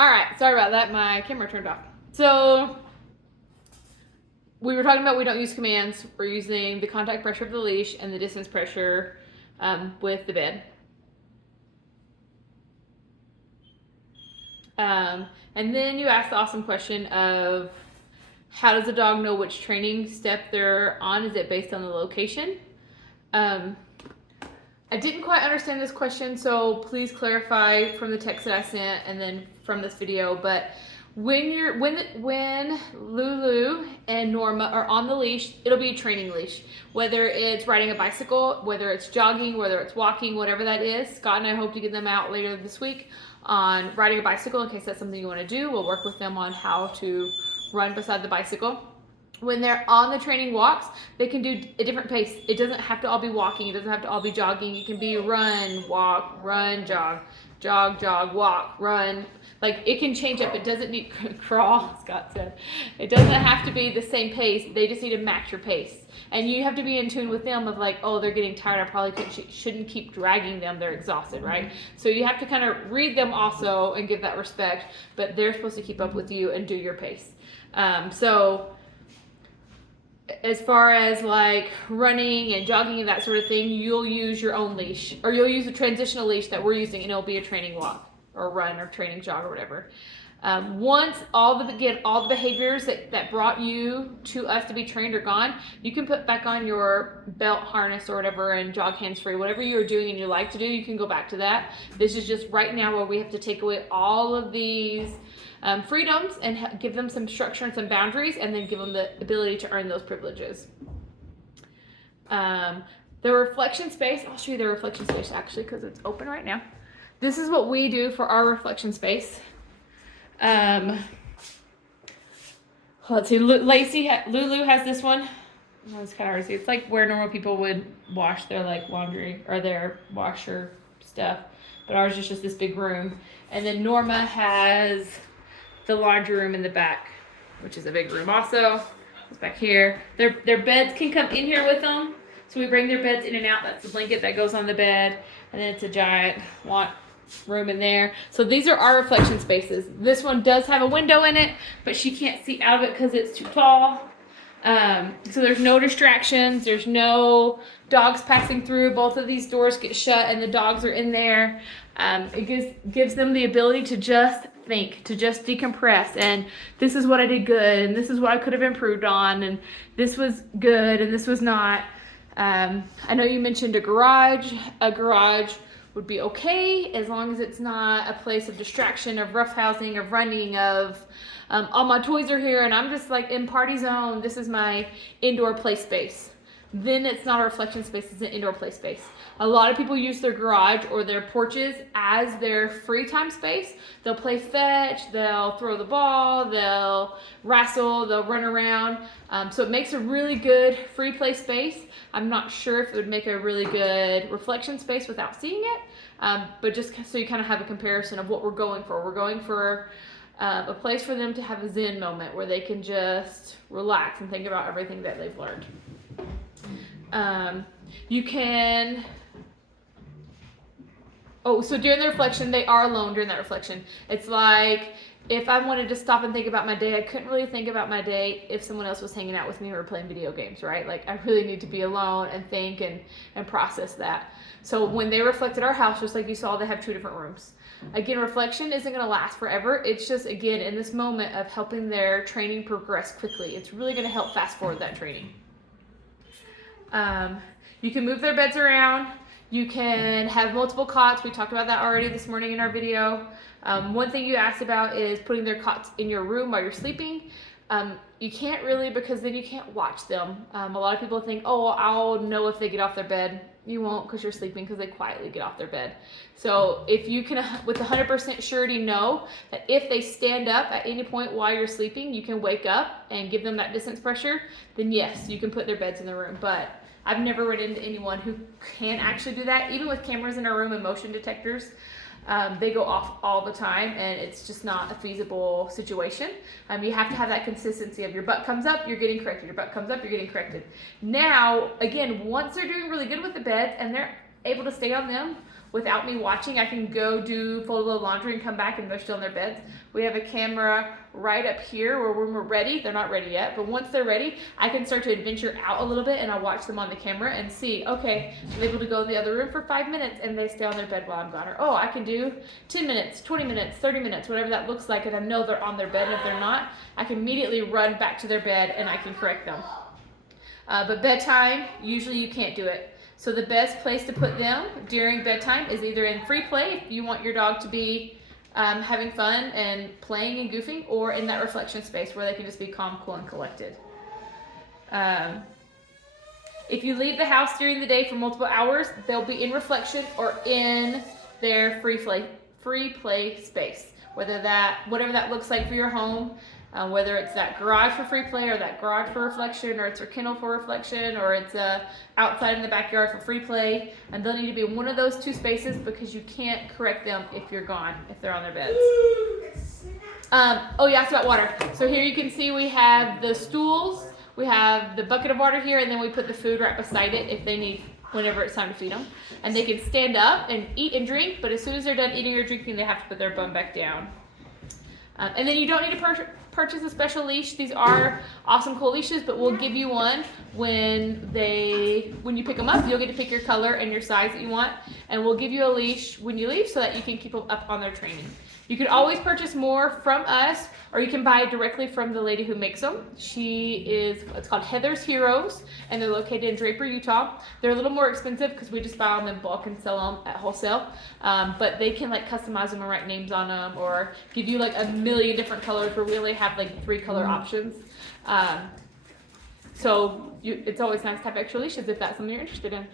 All right, sorry about that. My camera turned off. So we were talking about we don't use commands. We're using the contact pressure of the leash and the distance pressure with the bed. And then you asked the awesome question of how does a dog know which training step they're on? Is it based on the location? I didn't quite understand this question, so please clarify from the text that I sent and then from this video. But when Lulu and Norma are on the leash, it'll be a training leash. Whether it's riding a bicycle, whether it's jogging, whether it's walking, whatever that is. Scott and I hope to get them out later this week on riding a bicycle in case that's something you want to do. We'll work with them on how to run beside the bicycle. When they're on the training walks, they can do a different pace. It doesn't have to all be walking. It doesn't have to all be jogging. It can be run, walk, run, jog, jog, jog, walk, run. Like it can change up. It doesn't need crawl, Scott said. It doesn't have to be the same pace. They just need to match your pace. And you have to be in tune with them of like, oh, they're getting tired. I probably shouldn't keep dragging them. They're exhausted, right? So you have to kind of read them also and give that respect, but they're supposed to keep up with you and do your pace. So as far as like running and jogging and that sort of thing, you'll use your own leash, or you'll use a transitional leash that we're using, and it'll be a training walk or run or training jog or whatever. Once all the behaviors that brought you to us to be trained are gone, you can put back on your belt harness or whatever and jog hands-free. Whatever you were doing and you like to do, you can go back to that. This is just right now where we have to take away all of these freedoms and give them some structure and some boundaries, and then give them the ability to earn those privileges. The reflection space, I'll show you the reflection space actually because it's open right now. This is what we do for our reflection space. Let's see, Lulu has this one. Oh, it's kind of hard to see. It's like where normal people would wash their like laundry or their washer stuff, but ours is just this big room. And then Norma has the laundry room in the back, which is a big room also. It's back here. Their beds can come in here with them. So we bring their beds in and out. That's the blanket that goes on the bed. And then it's a giant room in there. So these are our reflection spaces. This one does have a window in it, but she can't see out of it because it's too tall. So there's no distractions. There's no dogs passing through. Both of these doors get shut and the dogs are in there. It gives them the ability to just think, to just decompress, and this is what I did good, and this is what I could have improved on, and this was good, and this was not. I know you mentioned a garage. A garage would be okay as long as it's not a place of distraction, of roughhousing, of running, of all my toys are here and I'm just like in party zone. This is my indoor play space. Then it's not a reflection space, it's an indoor play space. A lot of people use their garage or their porches as their free time space. They'll play fetch, they'll throw the ball, they'll wrestle, they'll run around. So it makes a really good free play space. I'm not sure if it would make a really good reflection space without seeing it, but just so you kind of have a comparison of what we're going for. We're going for a place for them to have a Zen moment where they can just relax and think about everything that they've learned. You can, so during the reflection, they are alone during that reflection. It's like, if I wanted to stop and think about my day, I couldn't really think about my day if someone else was hanging out with me or playing video games, right? Like, I really need to be alone and think and process that. So when they reflect at our house, just like you saw, they have 2 different rooms. Again, reflection isn't going to last forever. It's just, again, in this moment of helping their training progress quickly. It's really going to help fast forward that training. You can move their beds around. You can have multiple cots. We talked about that already this morning in our video. One thing you asked about is putting their cots in your room while you're sleeping. You can't really, because then you can't watch them. A lot of people think, oh, I'll know if they get off their bed. You won't, because you're sleeping, because they quietly get off their bed. So if you can, with 100% surety, know that if they stand up at any point while you're sleeping, you can wake up and give them that distance pressure, then yes, you can put their beds in the room. But I've never run into anyone who can actually do that. Even with cameras in our room and motion detectors, they go off all the time, and it's just not a feasible situation. You have to have that consistency of your butt comes up, you're getting corrected, your butt comes up, you're getting corrected. Now, again, once they're doing really good with the beds and they're able to stay on them, without me watching. I can go do fold a load laundry and come back and they're still in their beds. We have a camera right up here where when we're ready, they're not ready yet, but once they're ready, I can start to adventure out a little bit and I'll watch them on the camera and see, okay, I'm able to go in the other room for 5 minutes and they stay on their bed while I'm gone. Or, oh, I can do 10 minutes, 20 minutes, 30 minutes, whatever that looks like, and I know they're on their bed, and if they're not, I can immediately run back to their bed and I can correct them. But bedtime, usually you can't do it. So the best place to put them during bedtime is either in free play, if you want your dog to be having fun and playing and goofing, or in that reflection space where they can just be calm, cool, and collected. If you leave the house during the day for multiple hours, they'll be in reflection or in their free play space. Whatever that looks like for your home, whether it's that garage for free play or that garage for reflection, or it's their kennel for reflection, or it's outside in the backyard for free play, and they'll need to be in one of those two spaces because you can't correct them if you're gone, if they're on their beds. Oh, you asked about water. So here you can see we have the stools, we have the bucket of water here, and then we put the food right beside it if they need, whenever it's time to feed them. And they can stand up and eat and drink, but as soon as they're done eating or drinking, they have to put their bum back down. And then you don't need to purchase a special leash. These are awesome, cool leashes, but we'll give you one when you pick them up. You'll get to pick your color and your size that you want, and we'll give you a leash when you leave so that you can keep them up on their training. You can always purchase more from us, or you can buy directly from the lady who makes them. It's called Heather's Heroes, and they're located in Draper, Utah. They're a little more expensive because we just buy them in bulk and sell them at wholesale. But they can like customize them and write names on them, or give you like a million different colors, where we only have like 3 color options. So it's always nice to have extra leashes if that's something you're interested in.